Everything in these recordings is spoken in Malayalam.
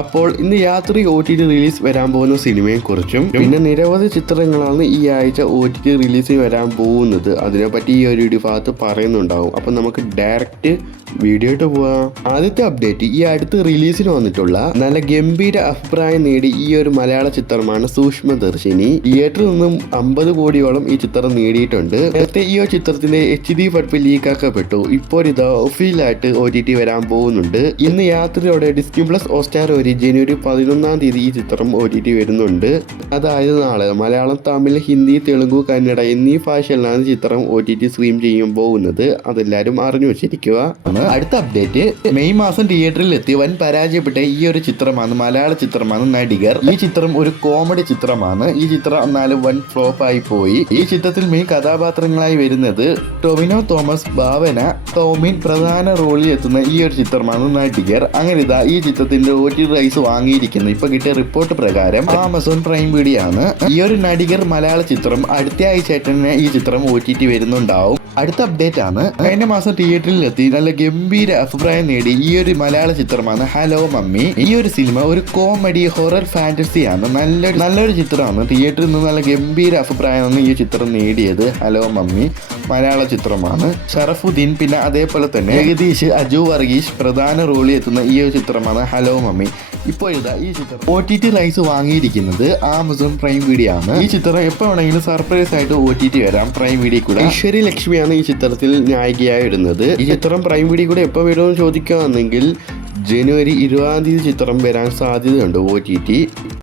അപ്പോൾ ഇന്ന് രാത്രി OTT റിലീസ് വരാൻ പോകുന്ന സിനിമയെക്കുറിച്ചും പിന്നെ നിരവധി ചിത്രങ്ങളാണ് ഈ ആഴ്ച OTT റിലീസ് വരാൻ പോകുന്നത്, അതിനെപ്പറ്റി ഈ ഒരു വീഡിയോ ഭാഗത്ത് പറയുന്നുണ്ടാവും. അപ്പം നമുക്ക് ഡയറക്റ്റ് വീഡിയോ ആയിട്ട് പോവാം. ആദ്യത്തെ അപ്ഡേറ്റ്, ഈ അടുത്ത് റിലീസിന് വന്നിട്ടുള്ള നല്ല ഗംഭീര അഭിപ്രായം നേടി ഈ ഒരു മലയാള ചിത്രമാണ് സൂക്ഷ്മദർശിനി. തിയേറ്ററിൽ നിന്നും 50 കോടിയോളം ഈ ചിത്രം നേടിയിട്ടുണ്ട്. നേരത്തെ ഈ ഒരു ചിത്രത്തിന്റെ HD പതിപ്പ് ലീക്കാക്കപ്പെട്ടു. ഇപ്പോൾ ഇത് ഒഫീഷ്യലായിട്ട് OTT വരാൻ പോകുന്നുണ്ട്. ഇന്ന് രാത്രിയോടെ ഡിസ്നി പ്ലസ് ഹോട്ട്സ്റ്റാർ വഴി ജനുവരി 11-ാം തീയതി ഈ ചിത്രം OTT വരുന്നുണ്ട്. അതായത് നാളെ മലയാളം, തമിഴ്, ഹിന്ദി, തെലുങ്കു, കന്നഡ എന്നീ ഭാഷകളിലാണ് ചിത്രം OTT സ്ട്രീം ചെയ്യാൻ പോകുന്നത്. അതെല്ലാവരും അറിഞ്ഞു വെച്ചിരിക്കുക. അടുത്ത അപ്ഡേറ്റ്, മെയ് മാസം തിയേറ്ററിൽ എത്തി വൻ പരാജയപ്പെട്ട ഈ ഒരു ചിത്രമാണ്, മലയാള ചിത്രമാണ് നടികർ. ഈ ചിത്രം ഒരു കോമഡി ചിത്രമാണ്. ഈ ചിത്രം എന്നാലും വൻ ഫ്ലോപ്പ് ആയി പോയി. ഈ ചിത്രത്തിൽ മെയിൻ കഥാപാത്രങ്ങളായി വരുന്നത് ടൊവിനോ തോമസ്, ഭാവന, ടോമിൻ പ്രധാന റോളിൽ എത്തുന്ന ഈ ഒരു ചിത്രമാണ് നടികർ. അങ്ങനെ ഇതാ ഈ ചിത്രത്തിന്റെ OTT റൈസ് വാങ്ങിയിരിക്കുന്നു. ഇപ്പൊ കിട്ടിയ റിപ്പോർട്ട് പ്രകാരം ആമസോൺ പ്രൈം വീഡിയോ ആണ്. ഈ ഒരു നടികർ മലയാള ചിത്രം അടുത്ത ആഴ്ചയായിട്ട് തന്നെ ഈ ചിത്രം OTT വരുന്നുണ്ടാവും. അടുത്ത അപ്ഡേറ്റ് ആണ്, കഴിഞ്ഞ മാസം തിയേറ്ററിൽ എത്തി നല്ല ഗംഭീര അഭിപ്രായം നേടി ഈ ഒരു മലയാള ചിത്രമാണ് ഹലോ മമ്മി. ഈ ഒരു സിനിമ ഒരു കോമഡി ഹൊറർ ഫാന്റസി ആണ്. നല്ലൊരു ചിത്രമാണ്. തിയേറ്ററിൽ നിന്ന് നല്ല ഗംഭീര അഭിപ്രായമാണ് ഈ ചിത്രം നേടിയത്. ഹലോ മമ്മി മലയാള ചിത്രമാണ്. ഷറഫുദ്ദീൻ പിന്നെ അതേപോലെ തന്നെ ജഗദീഷ്, അജു വർഗീസ് പ്രധാന റോളിൽ എത്തുന്ന ഈ ഒരു ചിത്രമാണ് ഹലോ മമ്മി. ഇപ്പോഴിതാ ഈ ചിത്രം OTT റൈസ് വാങ്ങിയിരിക്കുന്നത് ആമസോൺ പ്രൈം വീഡിയോ ആണ്. ഈ ചിത്രം എപ്പോൾ വേണമെങ്കിലും സർപ്രൈസ് ആയിട്ട് OTT വരാം പ്രൈം വീഡിയോ കൂടെ. ഐശ്വര്യ ലക്ഷ്മിയാണ് ഈ ചിത്രത്തിൽ നായികയായി വരുന്നത്. ഈ ചിത്രം പ്രൈം വീഡിയോ കൂടെ എപ്പോൾ വരുമെന്ന് ചോദിക്കുകയാണെങ്കിൽ ജനുവരി 20-ാം തീയതി ചിത്രം വരാൻ സാധ്യതയുണ്ട് OTT.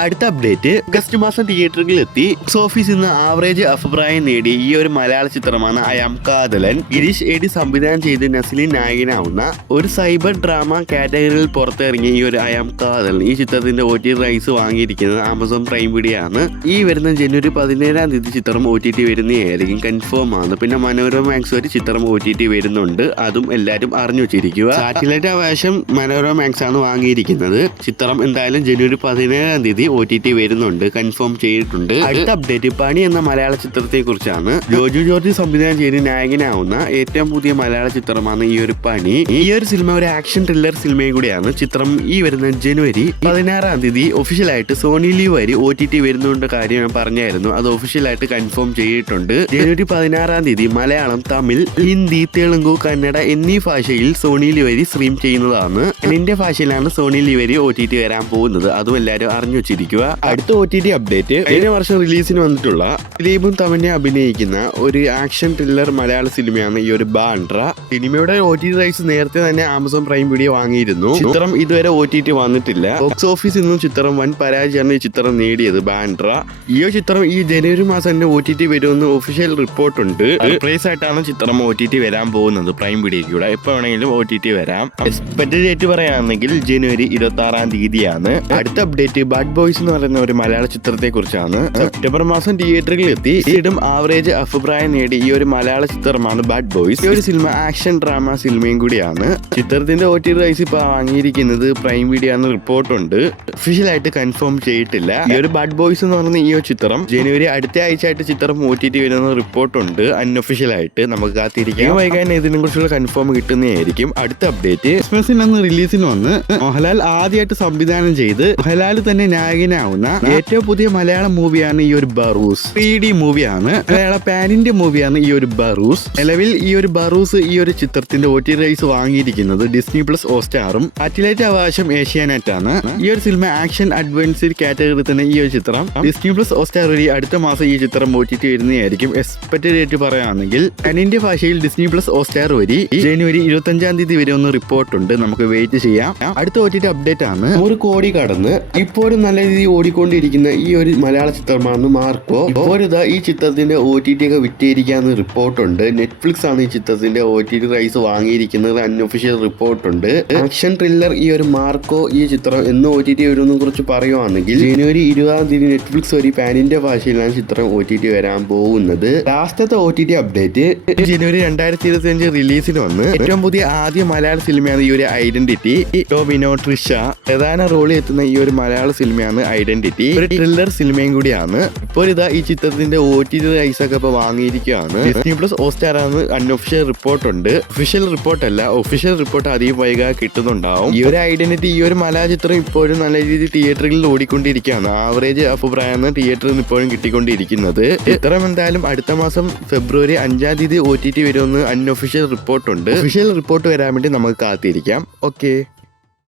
അടുത്ത അപ്ഡേറ്റ്, ഓഗസ്റ്റ് മാസം തിയേറ്ററുകളിൽ എത്തി ഓഫീസിൽ നിന്ന് ആവറേജ് അഭിപ്രായം നേടി ഈ ഒരു മലയാള ചിത്രമാണ് ഐ ആം കാതലൻ. ഗിരീഷ് ഏടി സംവിധാനം ചെയ്ത് നസ്ലിൻ നായകനാവുന്ന ഒരു സൈബർ ഡ്രാമ കാറ്റഗറിയിൽ പുറത്തിറങ്ങിയ ഈ ഒരു ഐ ആം കാതലൻ, ഈ ചിത്രത്തിന്റെ OTT റൈസ് വാങ്ങിയിരിക്കുന്നത് ആമസോൺ പ്രൈം വീഡിയോ ആണ്. ഈ വരുന്ന ജനുവരി 17-ാം തീയതി ചിത്രം OTT വരുന്നതായിരിക്കും, കൺഫേം ആണ്. പിന്നെ മനോരമ മാക്സ് വരെ ചിത്രം OTT വരുന്നുണ്ട്, അതും എല്ലാവരും അറിഞ്ഞു വെച്ചിരിക്കുക. സാറ്റലൈറ്റ് അവകാശം മനോരമ മാക്സ് ആണ് വാങ്ങിയിരിക്കുന്നത്. ചിത്രം എന്തായാലും ജനുവരി 17-ാം തീയതി OTT വരുന്നുണ്ട്, കൺഫേം ചെയ്തിട്ടുണ്ട്. അടുത്ത അപ്ഡേറ്റ്, പണി എന്ന മലയാള ചിത്രത്തെ കുറിച്ചാണ്. ജോജു ജോർജ് സംവിധാനം ചെയ്ത് നായകനാവുന്ന ഏറ്റവും പുതിയ മലയാള ചിത്രമാണ് ഈ ഒരു പണി. ഈ ഒരു സിനിമ ഒരു ആക്ഷൻ ത്രില്ലർ സിനിമയും കൂടിയാണ്. ചിത്രം ഈ വരുന്ന ജനുവരി 16-ാം തീയതി ഒഫീഷ്യലായിട്ട് സോണി ലീവ് വഴി OTT വരുന്നുണ്ട് കാര്യം ഞാൻ പറഞ്ഞായിരുന്നു. അത് ഒഫീഷ്യലായിട്ട് കൺഫേം ചെയ്തിട്ടുണ്ട്. ജനുവരി 16-ാം തീയതി മലയാളം, തമിഴ്, ഹിന്ദി, തെലുങ്കു, കന്നഡ എന്നീ ഭാഷയിൽ സോണി ലീവ് വഴി സ്ട്രീം ചെയ്യുന്നതാണ്. ഇന്ത്യ ഭാഷയിലാണ് സോണി ലീവ് വഴി OTT വരാൻ പോകുന്നത്, അതും എല്ലാവരും അറിഞ്ഞു വെച്ചിരിക്കുക. അടുത്ത OTT അപ്ഡേറ്റ്, കഴിഞ്ഞ വർഷം റിലീസിന് വന്നിട്ടുള്ള ദിലീപും തമന്നെ അഭിനയിക്കുന്ന ഒരു ആക്ഷൻ ത്രില്ലർ മലയാള സിനിമയാണ് ഈ ഒരു ബാൻഡ്ര. സിനിമയുടെ OTT റൈറ്റ്സ് നേരത്തെ തന്നെ ആമസോൺ പ്രൈം വീഡിയോ വാങ്ങിയിരുന്നു. ചിത്രം ഇതുവരെ OTT വന്നിട്ടില്ല. ബോക്സ് ഓഫീസിൽ നിന്നും ചിത്രം വൻ പരാജയമാണ് ഈ ചിത്രം നേടിയത് ബാൻഡ്ര. ഈ ചിത്രം ഈ ജനുവരി മാസം തന്നെ OTT വരുമെന്ന് ഒഫീഷ്യൽ റിപ്പോർട്ടുണ്ട്. സർപ്രൈസ് ആയിട്ടാണ് ചിത്രം OTT വരാൻ പോകുന്നത് പ്രൈം വീഡിയോയ്ക്കൂടെ. എപ്പോൾ വേണമെങ്കിലും OTT വരാം. എക്സ്പെക്റ്റഡ് ഡേറ്റ് പറയുകയാണെങ്കിൽ ജനുവരി 26-ാം തീയതിയാണ്. അടുത്ത അപ്ഡേറ്റ്, ബാഡ് ബോയ്സ് എന്ന് പറയുന്ന ഒരു മലയാള ചിത്രത്തെ കുറിച്ചാണ്. സെപ്റ്റംബർ മാസം തിയേറ്ററിൽ എത്തി വീണ്ടും ആവറേജ് അഭിപ്രായം നേടി ഈ ഒരു മലയാള ചിത്രമാണ് ബാഡ് ബോയ്സ്. ഈ ഒരു സിനിമ ആക്ഷൻ ഡ്രാമ സിനിമയും കൂടിയാണ്. ചിത്രത്തിന്റെ OTT റൈസ് ഇപ്പൊ വാങ്ങിയിരിക്കുന്നത് പ്രൈം വീഡിയോ ആണ് റിപ്പോർട്ടുണ്ട്. ഒഫീഷ്യലായിട്ട് കൺഫേം ചെയ്തിട്ടില്ല. ഈ ഒരു ബാഡ് ബോയ്സ് എന്ന് പറയുന്ന ഈ ഒരു ചിത്രം ജനുവരി അടുത്ത ആഴ്ചയായിട്ട് ചിത്രം OTT വരുന്ന റിപ്പോർട്ടുണ്ട്. അൺഒഫീഷ്യലായിട്ട് നമുക്ക് കാത്തിരിക്കാം. വൈകാൻ ഇതിനെ കുറിച്ചുള്ള കൺഫേം കിട്ടുന്നതായിരിക്കും. അടുത്ത അപ്ഡേറ്റ്, ക്രിസ്മസിന് അന്ന് റിലീസിന് വന്ന് മോഹൻലാൽ ആദ്യമായിട്ട് സംവിധാനം ചെയ്ത് മോഹൻലാൽ തന്നെ നായകനാവുന്ന ഏറ്റവും പുതിയ മലയാളം മൂവിയാണ് ഈ ഒരു ബറൂസ്. 3D മൂവിയാണ്, മലയാള പാൻ ഇന്ത്യ മൂവിയാണ് ഈ ഒരു ബറൂസ്. നിലവിൽ ഈ ഒരു ബറൂസ് ഈ ഒരു ചിത്രത്തിന്റെ OTT റൈസ് വാങ്ങിയിരിക്കുന്നത് ഡിസ്നി പ്ലസ് ഹോട്ട്സ്റ്റാറും സാറ്റലൈറ്റ് അവകാശം ഏഷ്യാനെറ്റ് ആണ്. ഈ ഒരു സിനിമ ആക്ഷൻ അഡ്വഞ്ചർ കാറ്റഗറി തന്നെ ഈ ഒരു ചിത്രം ഡിസ്നി പ്ലസ് ഹോട്ട്സ്റ്റാർ വഴി അടുത്ത മാസം ഈ ചിത്രം OTT വരുന്നതായിരിക്കും. എക്സ്പെക്റ്റഡ് ഡേറ്റ് പറയുകയാണെങ്കിൽ പാൻ ഇന്ത്യ ഭാഷയിൽ ഡിസ്നി പ്ലസ് ഹോട്ട്സ്റ്റാർ വഴി ജനുവരി 25-ാം തീയതി വരുമെന്ന് റിപ്പോർട്ടുണ്ട്. നമുക്ക് വെയിറ്റ് ചെയ്യാം. അടുത്ത OTT അപ്ഡേറ്റ് ആണ്, 100 കോടി കടന്ന് ഇപ്പോഴും നല്ല രീതിയിൽ ഓടിക്കൊണ്ടിരിക്കുന്ന ഈ ഒരു മലയാള ചിത്രമാണ് മാർക്കോ. ഇപ്പോഴിതാ ഈ ചിത്രത്തിന്റെ OTT ഒക്കെ വിറ്റേരിക്കാന്ന് റിപ്പോർട്ടുണ്ട്. നെറ്റ്ഫ്ലിക്സ് ആണ് ഈ ചിത്രത്തിന്റെ OTT റൈസ് വാങ്ങിയിരിക്കുന്നത്, അൺഒഫീഷ്യൽ റിപ്പോർട്ടുണ്ട്. ആക്ഷൻ ത്രില്ലർ ഈ ഒരു മാർക്കോ ഈ ചിത്രം എന്ന് OTT വരുമെന്ന് കുറിച്ച് പറയുവാണെങ്കിൽ ജനുവരി 20-ാം തീയതി നെറ്റ്ഫ്ലിക്സ് വഴി പാൻ ഇന്ത്യ ഭാഷയിലാണ് ചിത്രം OTT വരാൻ പോകുന്നത്. ലാസ്റ്റത്തെ OTT അപ്ഡേറ്റ്, ജനുവരി 2025 റിലീസിന് വന്ന് ഏറ്റവും പുതിയ ആദ്യ മലയാള സിനിമയാണ് ഈ ഒരു ഐഡന്റിറ്റി. ഐഡന്റിറ്റി. ടോബിനോ, ട്രിഷ പ്രധാന റോളിൽ എത്തുന്ന ഈ ഒരു മലയാള സിനിമയാണ് ഐഡന്റിറ്റി. ഒരു ത്രില്ലർ സിനിമയും കൂടിയാണ്. ഇപ്പോൾ ഇതാ ഈ ചിത്രത്തിന്റെ OTT റൈറ്റ്സ് ഒക്കെ ഇപ്പൊ വാങ്ങിയിരിക്കുകയാണ്. ഡിസ്നി പ്ലസ് ഹോട്ട്സ്റ്റാർ ആണ് അൺഒഫീഷ്യൽ റിപ്പോർട്ട് ഉണ്ട്. ഒഫീഷ്യൽ റിപ്പോർട്ട് അല്ല, ഒഫീഷ്യൽ റിപ്പോർട്ട് അധികം വൈകാതെ കിട്ടുന്നുണ്ടാവും. ഈ ഒരു ഐഡന്റിറ്റി, ഈ ഒരു മലയാള ചിത്രം ഇപ്പോഴും നല്ല രീതിയിൽ തിയേറ്ററുകളിൽ ഓടിക്കൊണ്ടിരിക്കുകയാണ്. ആവറേജ് അഭിപ്രായമാണ് തിയേറ്ററിൽ നിന്ന് ഇപ്പോഴും കിട്ടിക്കൊണ്ടിരിക്കുന്നത്. ചിത്രം എന്തായാലും അടുത്ത മാസം ഫെബ്രുവരി 5-ാം തീയതി OTT വരുമെന്ന് അൺഒഫീഷ്യൽ റിപ്പോർട്ട് ഉണ്ട്. ഒഫീഷ്യൽ റിപ്പോർട്ട് വരാൻ വേണ്ടി നമുക്ക് കാത്തിരിക്കാം. ഓക്കെ.